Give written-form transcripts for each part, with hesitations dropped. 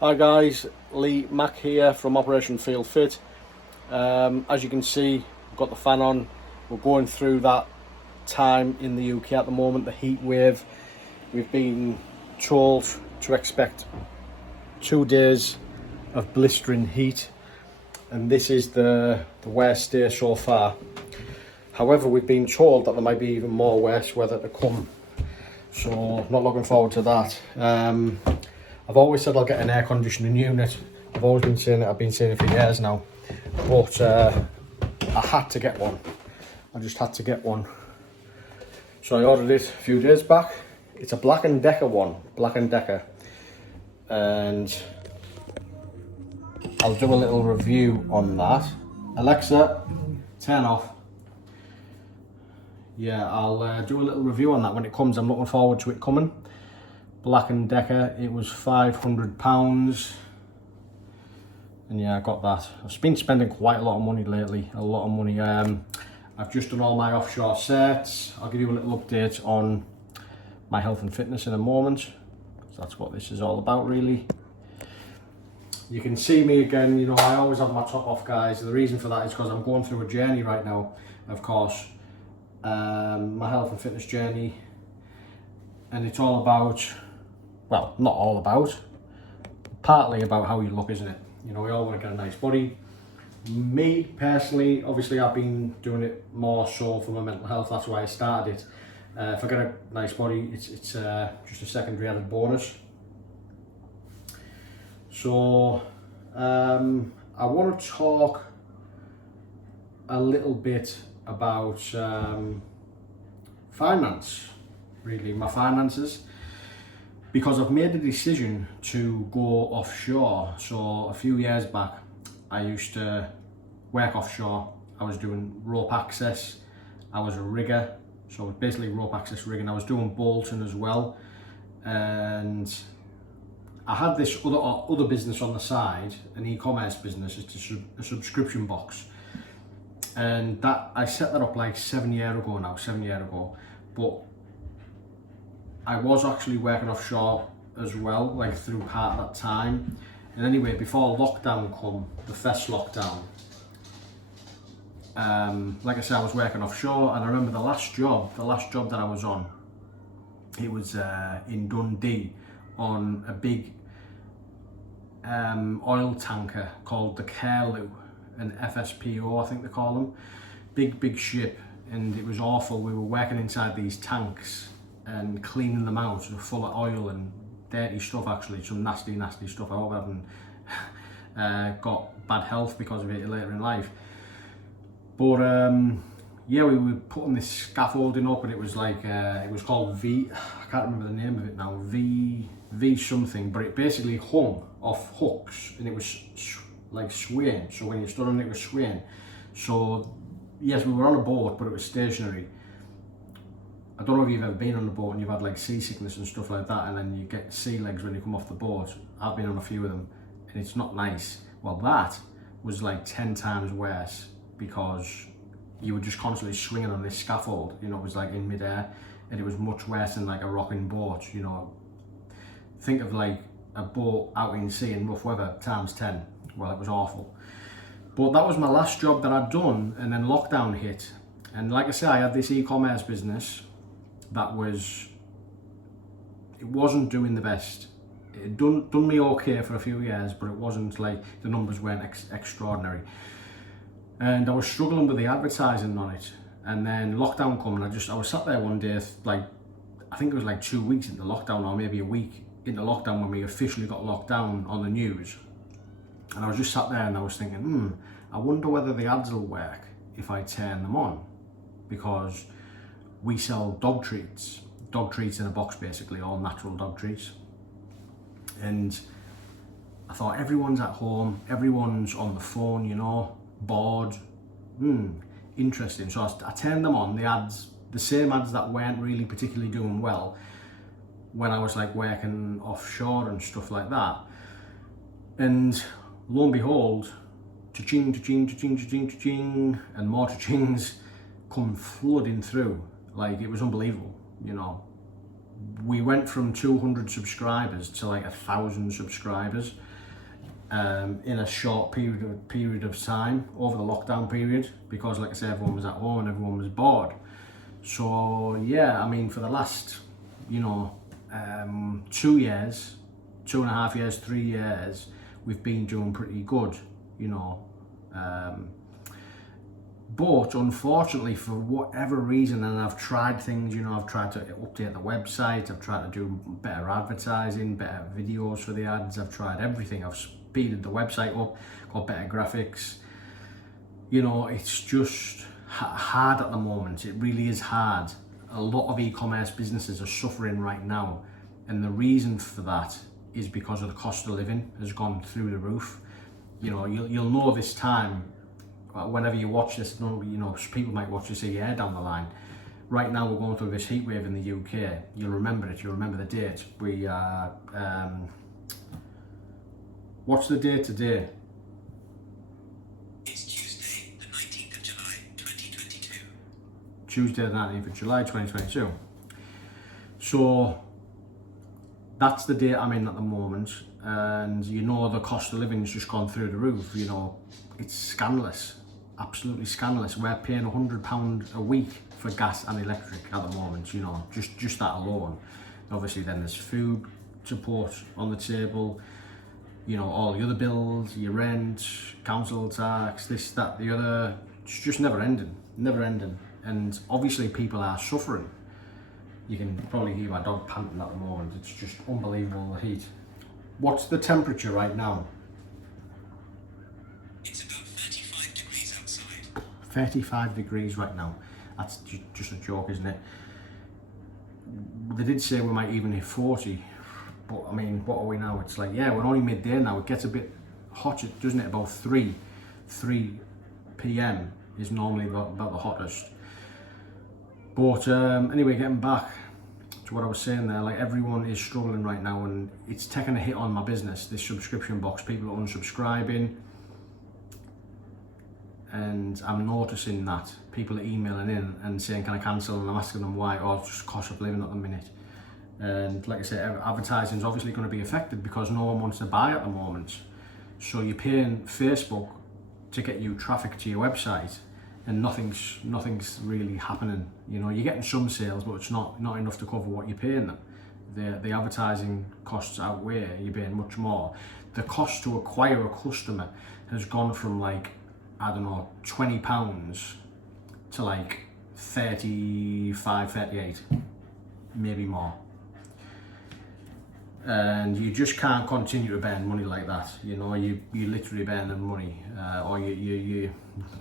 Hi guys, Lee Mack here from Operation Field Fit. As you can see, we've got the fan on. We're going through that time in the UK at the moment, the heat wave. We've been told to expect 2 days of blistering heat, and this is the worst day so far. However, we've been told that there might be even more worse weather to come, so not looking forward to that. I've always said I'll get an air conditioning unit. I've always been saying it, I've been saying it for years now. But I had to get one. I just had to get one. So I ordered it a few days back. It's a Black & Decker one, Black & Decker. And I'll do a little review on that. Alexa, turn off. Yeah, I'll do a little review on that when it comes. I'm looking forward to it coming. Black & Decker, it was £500, and yeah, I got that. I've been spending quite a lot of money lately, a lot of money. I've just done all my offshore sets. I'll give you a little update on my health and fitness in a moment. That's what this is all about, really. You can see me again, you know, I always have my top off, guys. The reason for that is because I'm going through a journey right now, of course. My health and fitness journey, and it's all about, well, not all about, partly about how you look, isn't it? You know, we all want to get a nice body. Me, personally, obviously I've been doing it more so for my mental health. That's why I started it. If I get a nice body, it's just a secondary added bonus. So, I want to talk a little bit about finance, really, my finances. Because I've made the decision to go offshore. So a few years back, I used to work offshore. I was doing rope access. I was a rigger. So basically rope access rigging. I was doing bolting as well. And I had this other business on the side, an e-commerce business. It's a subscription box. And that I set that up like 7 years ago now, 7 years ago. But I was actually working offshore as well, like through part of that time. And anyway, before lockdown come, the first lockdown, like I said, I was working offshore, and I remember the last job that I was on, it was in Dundee on a big oil tanker called the Curlew, an FSPO, I think they call them. Big ship, and it was awful. We were working inside these tanks and cleaning them out, full of oil and dirty stuff, actually, some nasty stuff. I hope I haven't got bad health because of it later in life. But yeah, we were putting this scaffolding up, and it was like, it was called V, I can't remember the name of it now, V something, but it basically hung off hooks, and it was like swaying. So when you stood on it, it was swaying. So yes, we were on a boat, but it was stationary. I don't know if you've ever been on a boat and you've had like seasickness and stuff like that, and then you get sea legs when you come off the boat. I've been on a few of them, and it's not nice. Well, that was like 10 times worse, because you were just constantly swinging on this scaffold. You know, it was like in midair, and it was much worse than like a rocking boat. You know, think of like a boat out in sea in rough weather times 10. Well, it was awful. But that was my last job that I'd done, and then lockdown hit. And like I said, I had this e-commerce business that it wasn't doing the best. It done me okay for a few years, but it wasn't like, the numbers weren't extraordinary. And I was struggling with the advertising on it. And then lockdown coming, I was sat there one day, like, I think it was like 2 weeks into lockdown, or maybe a week into lockdown, when we officially got locked down on the news. And I was just sat there and I was thinking, I wonder whether the ads will work if I turn them on. Because we sell dog treats in a box, basically, all natural dog treats. And I thought, everyone's at home, everyone's on the phone, you know, bored, interesting. So I turned them on, the ads, the same ads that weren't really particularly doing well when I was like working offshore and stuff like that. And lo and behold, cha-ching, cha-ching, cha-ching, cha-ching, cha-ching, and more cha-chings come flooding through. Like, it was unbelievable, you know. we went from 200 subscribers to like 1,000 subscribers in a short period of time over the lockdown period, because like I said, everyone was at home and everyone was bored. So yeah, I mean, for the last, 2 years, 2.5 years, 3 years, we've been doing pretty good, but unfortunately, for whatever reason, and I've tried things, I've tried to update the website, I've tried to do better advertising, better videos for the ads, I've tried everything, I've speeded the website up, got better graphics. It's just hard at the moment. It really is hard. A lot of e-commerce businesses are suffering right now, and the reason for that is because of the cost of living has gone through the roof. You'll know this time, whenever you watch this, people might watch this a year down the line. Right now we're going through this heatwave in the UK. You'll remember it, you'll remember the date. We what's the date today? It's Tuesday, the 19th of July, 2022. Tuesday the 19th of July, 2022. So that's the date I'm in at the moment, and the cost of living has just gone through the roof. It's scandalous. Absolutely scandalous. We're paying £100 a week for gas and electric at the moment, just that alone. Obviously then there's food support on the table, all the other bills, your rent, council tax, this, that, the other. It's just never ending. And obviously people are suffering. You can probably hear my dog panting at the moment. It's just unbelievable, the heat. What's the temperature right now? 35 degrees right now. That's just a joke, isn't it? They did say we might even hit 40, but I mean, what are we now? It's like, yeah, we're only midday now. It gets a bit hot, doesn't it? About 3 p.m. is normally about the hottest. But anyway, getting back to what I was saying there, like, everyone is struggling right now, and it's taking a hit on my business, this subscription box. People are unsubscribing, and I'm noticing that people are emailing in and saying, can I cancel? And I'm asking them why. Oh, it's just cost of living at the minute. And like I said, advertising is obviously going to be affected because no one wants to buy at the moment. So you're paying Facebook to get you traffic to your website, and nothing's really happening. You're getting some sales, but it's not enough to cover what you're paying them. The advertising costs outweigh, you're paying much more. The cost to acquire a customer has gone from, like, I don't know, £20 to like 35, 38, maybe more. And you just can't continue to burn money like that. You literally burning money, or you're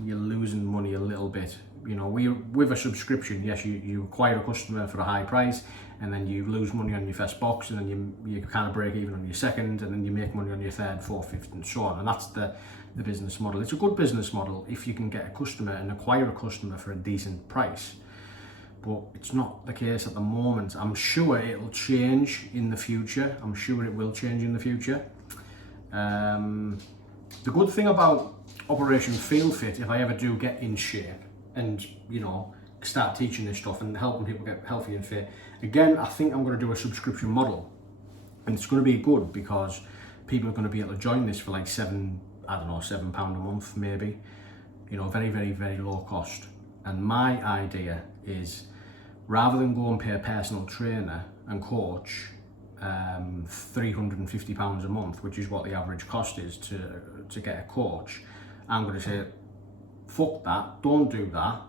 losing money a little bit. With a subscription, yes, you acquire a customer for a high price, and then you lose money on your first box, and then you kind of break even on your second, and then you make money on your third, fourth, fifth, and so on. And that's the business model. It's a good business model if you can get a customer and acquire a customer for a decent price. But it's not the case at the moment. I'm sure it'll change in the future. I'm sure it will change in the future. The good thing about Operation Feel Fit, if I ever do get in shape and, start teaching this stuff and helping people get healthy and fit, again, I think I'm going to do a subscription model. And it's going to be good because people are going to be able to join this for like £7 a month maybe. Very, very, very low cost. And my idea is, rather than go and pay a personal trainer and coach £350 a month, which is what the average cost is to get a coach, I'm going to say, fuck that, don't do that.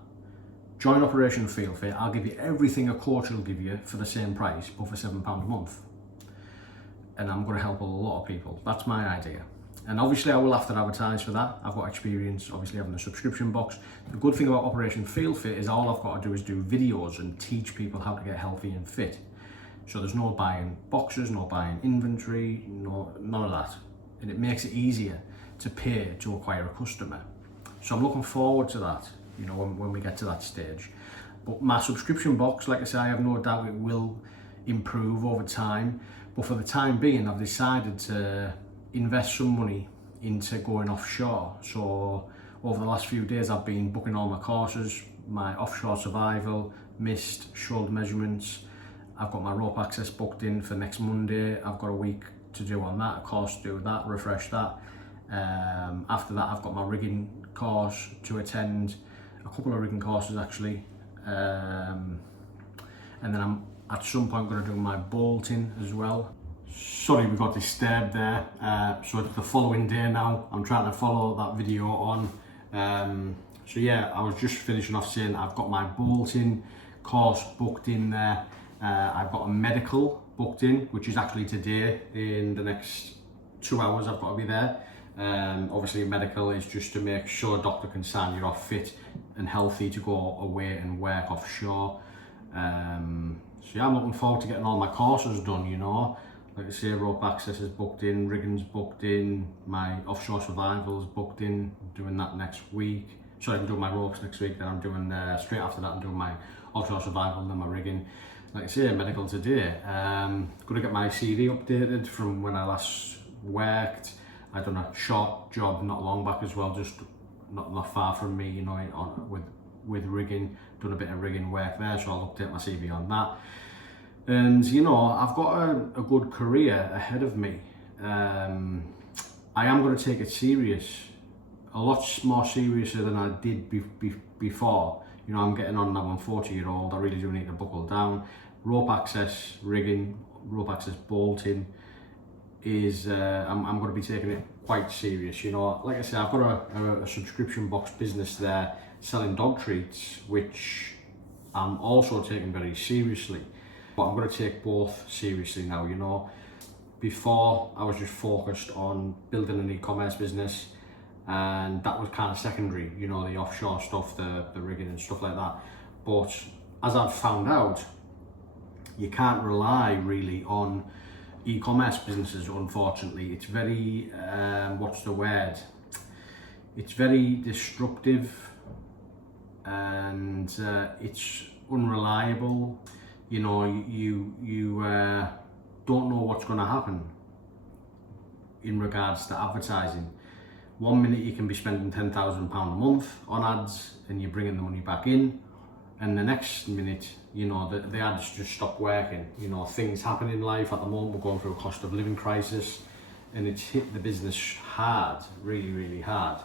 Join Operation Feel Fit. I'll give you everything a coach will give you for the same price, but for £7 a month. And I'm going to help a lot of people. That's my idea. And obviously I will have to advertise for that. I've got experience obviously having a subscription box. The good thing about Operation Feel Fit is all I've got to do is do videos and teach people how to get healthy and fit. So there's no buying boxes, no buying inventory, none of that. And it makes it easier to pay to acquire a customer. So I'm looking forward to that, when we get to that stage. But my subscription box, like I say, I have no doubt it will improve over time. But for the time being, I've decided to invest some money into going offshore. So over the last few days, I've been booking all my courses, my offshore survival, mist, shoulder measurements, I've got my rope access booked in for next Monday. I've got a week to do on that, a course to do that, refresh that. After that, I've got my rigging course to attend, a couple of rigging courses actually. And then I'm at some point going to do my bolting as well. Sorry we got disturbed there. So it's the following day now. I'm trying to follow that video on. So yeah, I was just finishing off saying I've got my bolting course booked in there. I've got a medical booked in, which is actually today. In the next 2 hours I've got to be there. Obviously a medical is just to make sure a doctor can sign you off fit and healthy to go away and work offshore. So yeah, I'm looking forward to getting all my courses done, you know. Like I say, rope access is booked in, rigging's booked in, my offshore survival is booked in, doing that next week. Sorry, I'm doing my ropes next week, then I'm doing, straight after that I'm doing my offshore survival and then my rigging. Like I say, medical today. Going to get my CV updated from when I last worked. I've done a short job not long back as well, just not far from me, you know, with rigging. Done a bit of rigging work there, so I'll update my CV on that. And you know, I've got a good career ahead of me. I am going to take it serious, a lot more seriouser than I did before. You know, I'm getting on now, I'm 40-year-old, I really do need to buckle down. Rope access rigging, rope access bolting is, I'm going to be taking it quite serious. You know, like I said, I've got a subscription box business there selling dog treats, which I'm also taking very seriously. But I'm going to take both seriously now, you know. Before, I was just focused on building an e-commerce business, and that was kind of secondary, you know, the offshore stuff, the rigging and stuff like that. But as I've found out, you can't rely really on e-commerce businesses, unfortunately. It's very, what's the word? It's very destructive, and it's unreliable. You know, you don't know what's going to happen in regards to advertising. 1 minute you can be spending £10,000 a month on ads and you're bringing the money back in, and the next minute, you know, the ads just stop working. You know, things happen in life. At the moment, we're going through a cost of living crisis, and it's hit the business hard, really hard.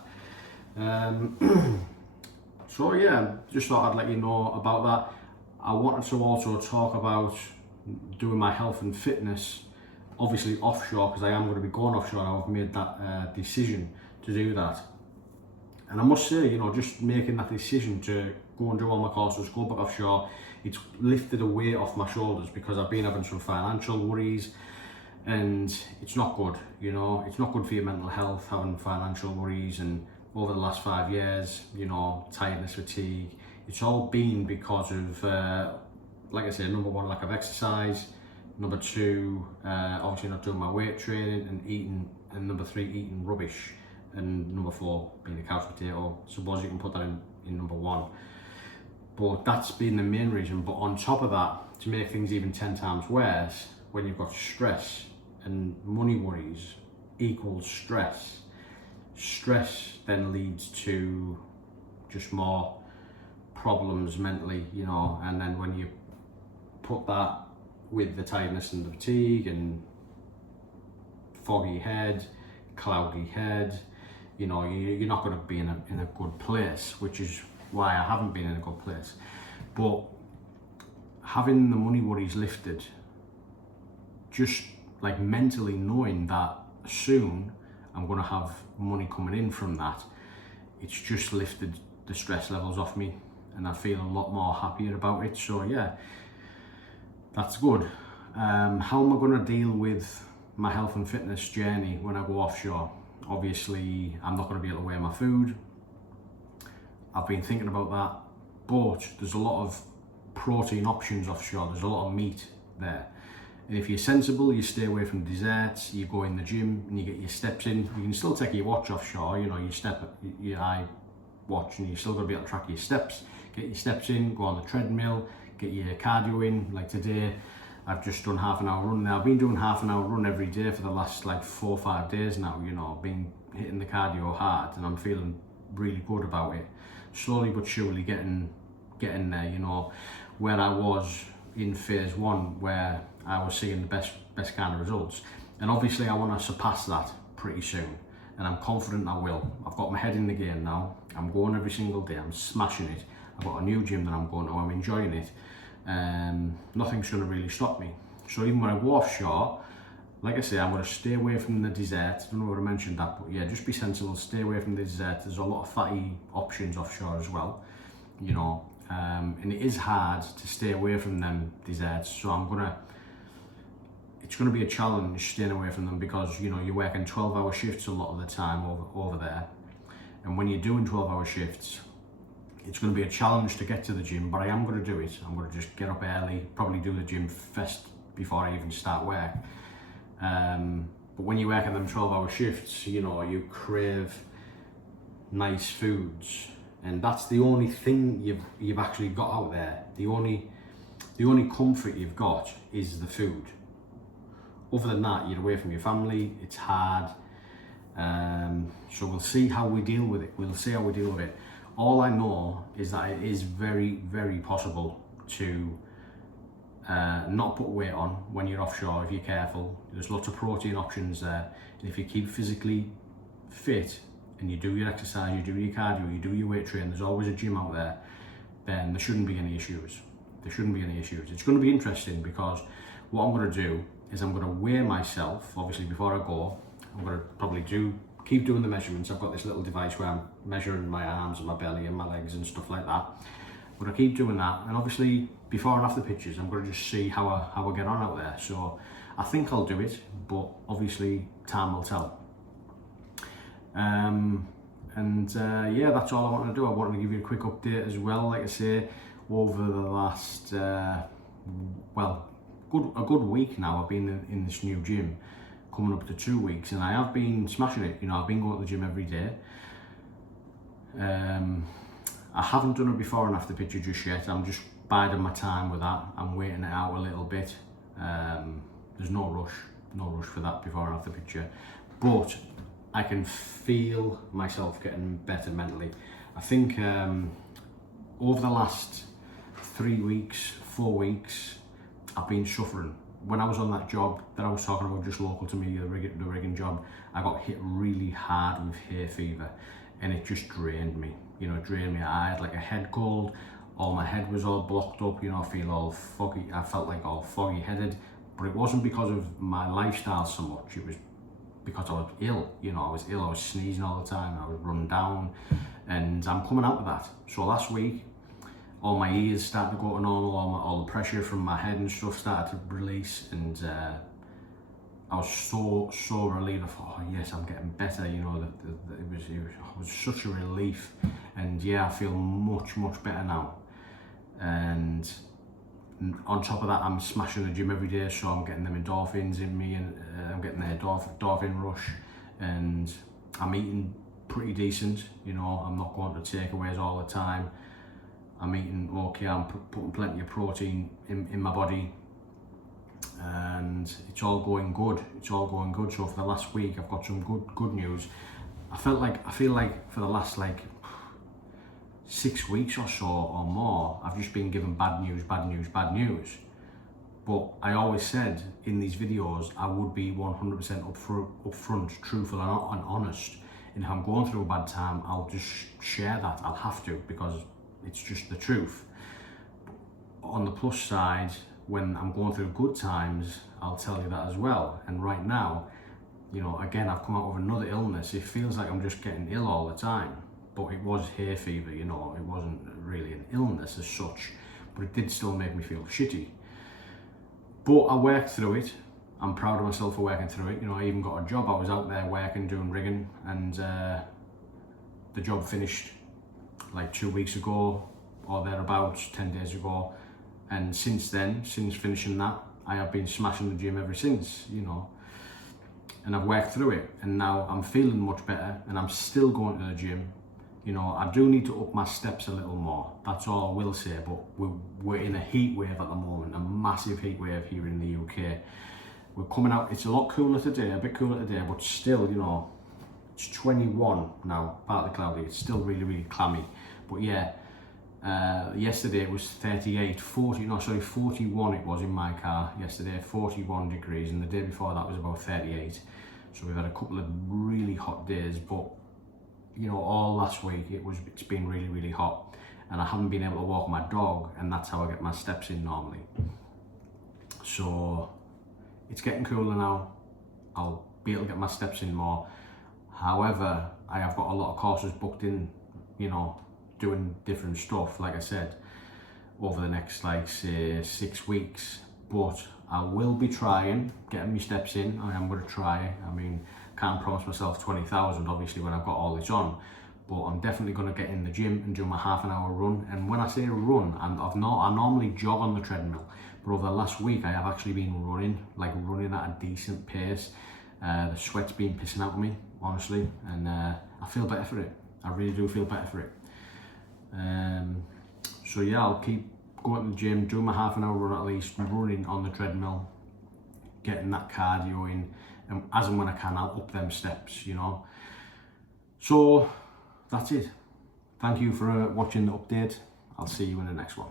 So yeah, just thought I'd let you know about that. I wanted to also talk about doing my health and fitness, obviously offshore, because I am going to be going offshore. I've made that decision to do that. And I must say, you know, just making that decision to go and do all my courses, go back offshore, it's lifted a weight off my shoulders, because I've been having some financial worries, and it's not good, you know. It's not good for your mental health, having financial worries. And over the last 5 years, you know, tiredness, fatigue, it's all been because of, like I say, number one, lack of exercise, number two, obviously not doing my weight training and eating, and number three, eating rubbish, and number four, being a couch potato. Suppose you can put that in number one. But that's been the main reason. But on top of that, to make things even 10 times worse, when you've got stress and money worries equals stress, stress then leads to just more problems mentally, you know. And then when you put that with the tiredness and the fatigue and foggy head, cloudy head, you know, you're not going to be in a good place, which is why I haven't been in a good place. But having the money worries lifted, just like mentally knowing that soon I'm going to have money coming in from that, it's just lifted the stress levels off me, and I feel a lot more happier about it. So yeah, that's good. How am I going to deal with my health and fitness journey when I go offshore? Obviously, I'm not going to be able to wear my food. I've been thinking about that, but there's a lot of protein options offshore. There's a lot of meat there. And if you're sensible, you stay away from desserts, you go in the gym and you get your steps in. You can still take your watch offshore, you know, your eye watch, and you still got to be able to track your steps. Get your steps in, go on the treadmill, get your cardio in. Like today, I've just done half an hour run. Now I've been doing half an hour run every day for the last like 4 or 5 days now, you know. I've been hitting the cardio hard and I'm feeling really good about it. Slowly but surely getting there, you know. Where I was in phase 1 where I was seeing the best kind of results, and obviously I want to surpass that pretty soon, and I'm confident I will. I've got my head in the game now. I'm going every single day. I'm smashing it. I've got a new gym that I'm going to. I'm enjoying it. Nothing's going to really stop me. So even when I go offshore, like I say, I'm going to stay away from the desert. I don't know if I mentioned that, but yeah, just be sensible. Stay away from the desert. There's a lot of fatty options offshore as well, you know. And it is hard to stay away from them deserts. So it's gonna be a challenge staying away from them, because you know you're working 12-hour shifts a lot of the time over there, and when you're doing 12-hour shifts, it's going to be a challenge to get to the gym. But I am going to do it. I'm going to just get up early, probably do the gym first before I even start work. But when you work in them 12-hour shifts, you know, you crave nice foods, and that's the only thing you've actually got out there. The only comfort you've got is the food. Other than that, you're away from your family. It's hard. So we'll see how we deal with it. All I know is that it is very, very possible to not put weight on when you're offshore if you're careful. There's lots of protein options there, and if you keep physically fit and you do your exercise, you do your cardio, you do your weight training, there's always a gym out there, then there shouldn't be any issues. It's going to be interesting, because what I'm going to do is I'm going to weigh myself, obviously, before I go. I'm going to probably keep doing the measurements. I've got this little device where I'm measuring my arms and my belly and my legs and stuff like that. I'm going to keep doing that, and obviously before and after pictures I'm going to just see how I get on out there. So I think I'll do it, but obviously time will tell. Yeah, that's all I wanted to do. I wanted to give you a quick update as well. Like I say, over the last a good week now, I've been in this new gym, coming up to 2 weeks, and I have been smashing it. You know, I've been going to the gym every day. I haven't done a before and after picture just yet. I'm just biding my time with that. I'm waiting it out a little bit. There's no rush for that before and after picture, but I can feel myself getting better mentally. I think over the last 3 weeks, 4 weeks, I've been suffering. When I was on that job that I was talking about, just local to me, the rigging job, I got hit really hard with hay fever, and it just drained me. You know, it drained me. I had like a head cold. All my head was all blocked up. You know, I feel all foggy. I felt like all foggy headed, but it wasn't because of my lifestyle so much. It was because I was ill. You know, I was ill. I was sneezing all the time. I was run down, and I'm coming out of that. So last week, all my ears started to go to normal. All the pressure from my head and stuff started to release, and I was so relieved. I thought, oh yes, I'm getting better. You know, it was such a relief, and yeah, I feel much better now. And on top of that, I'm smashing the gym every day, so I'm getting them endorphins in me, and I'm getting the endorphin rush, and I'm eating pretty decent. You know, I'm not going to takeaways all the time. I'm eating okay. I'm putting plenty of protein in my body, and it's all going good. So for the last week, I've got some good news. I feel like for the last 6 weeks or so or more, I've just been given bad news. But I always said in these videos I would be 100% upfront, truthful and honest. And if I'm going through a bad time, I'll just share that. I'll have to, because it's just the truth. On the plus side, when I'm going through good times, I'll tell you that as well. And right now, you know, again, I've come out with another illness. It feels like I'm just getting ill all the time, but it was hay fever. You know, it wasn't really an illness as such, but it did still make me feel shitty. But I worked through it. I'm proud of myself for working through it. You know, I even got a job. I was out there working, doing rigging, and the job finished like 2 weeks ago or thereabouts, 10 days ago. And since then, since finishing that, I have been smashing the gym ever since, you know. And I've worked through it, and now I'm feeling much better, and I'm still going to the gym. You know, I do need to up my steps a little more. That's all I will say, but we're in a heat wave at the moment, a massive heat wave here in the UK. We're coming out, it's a lot cooler today, a bit cooler today, but still, you know, it's 21 now, partly cloudy. It's still really clammy. But yeah, Yesterday it was 41 it was in my car yesterday, 41 degrees, and the day before that was about 38. So we've had a couple of really hot days, but you know, all last week it's been really hot, and I haven't been able to walk my dog, and that's how I get my steps in normally. So it's getting cooler now. I'll be able to get my steps in more. However, I have got a lot of courses booked in, you know, doing different stuff, like I said, over the next, like, say, 6 weeks. But I will be trying, getting my steps in. I am going to try. I mean, can't promise myself 20,000, obviously, when I've got all this on. But I'm definitely going to get in the gym and do my half-an-hour run. And when I say run, I normally jog on the treadmill. But over the last week, I have actually been running at a decent pace. The sweat's been pissing out of me, honestly. And I feel better for it. I really do feel better for it. So yeah, I'll keep going to the gym, doing my half-an-hour run at least, running on the treadmill, getting that cardio in, and as and when I can, I'll up them steps, you know. So that's it. Thank you for watching the update. I'll see you in the next one.